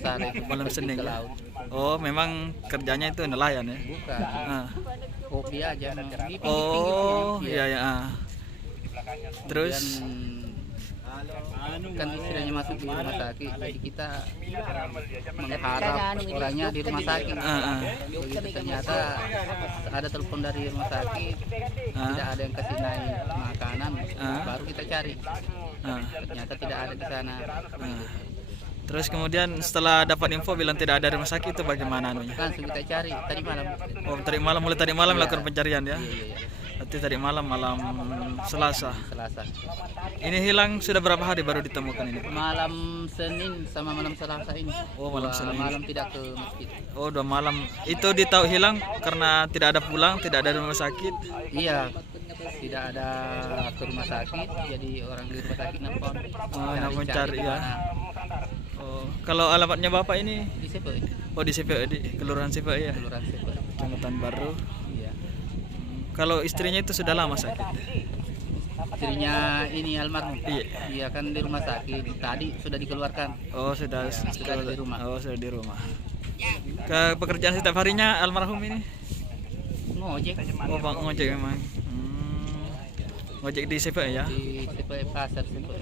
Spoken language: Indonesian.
pasar itu Malam pergi Senin ke ya? laut. Oh, memang kerjanya itu nelayan ya? Bukan, Ah. hobi aja di pinggir-pinggir Oh, sini. iya ya. Ah. Terus Kemudian kan istilahnya masuk di rumah sakit, jadi kita mengharap orangnya di rumah sakit. ah. Begitu ternyata ada telepon dari rumah sakit, tidak ada yang kasih naik makanan, baru kita cari. Ah. Ternyata tidak ada di sana. Terus kemudian setelah dapat info bilang tidak ada rumah sakit itu bagaimana anunya? Langsung kita cari tadi malam. Oh, mulai tadi malam Iya. melakukan pencarian ya? Iya. Berarti tadi malam Selasa. Selasa. Ini hilang sudah berapa hari baru ditemukan ini? Malam Senin sama malam Selasa ini. Oh, malam 2 Senin. malam tidak ke masjid. Oh, 2 malam. Itu ditahu hilang karena tidak ada pulang, tidak ada rumah sakit. Iya, tidak ada ke rumah sakit, jadi orang di rumah sakit nelpon. Nelpon cari, di ya. mana. Oh, kalau alamatnya Bapak ini? Di Sepe, Oh, di CPO, di Kelurahan CPO ya? Kelurahan Sepe. Kecamatan Baru. Iya. Kalau istrinya itu sudah lama sakit? Istrinya ini almarhum. Iya. Iya kan di rumah sakit. Tadi sudah dikeluarkan. Oh, sudah di rumah. Oh, sudah di rumah. Ke pekerjaan setiap harinya almarhum ini? Ngojek Oh, Bang ngojek memang. Ngojek di CPO ya? di Sepe pasar Sepe.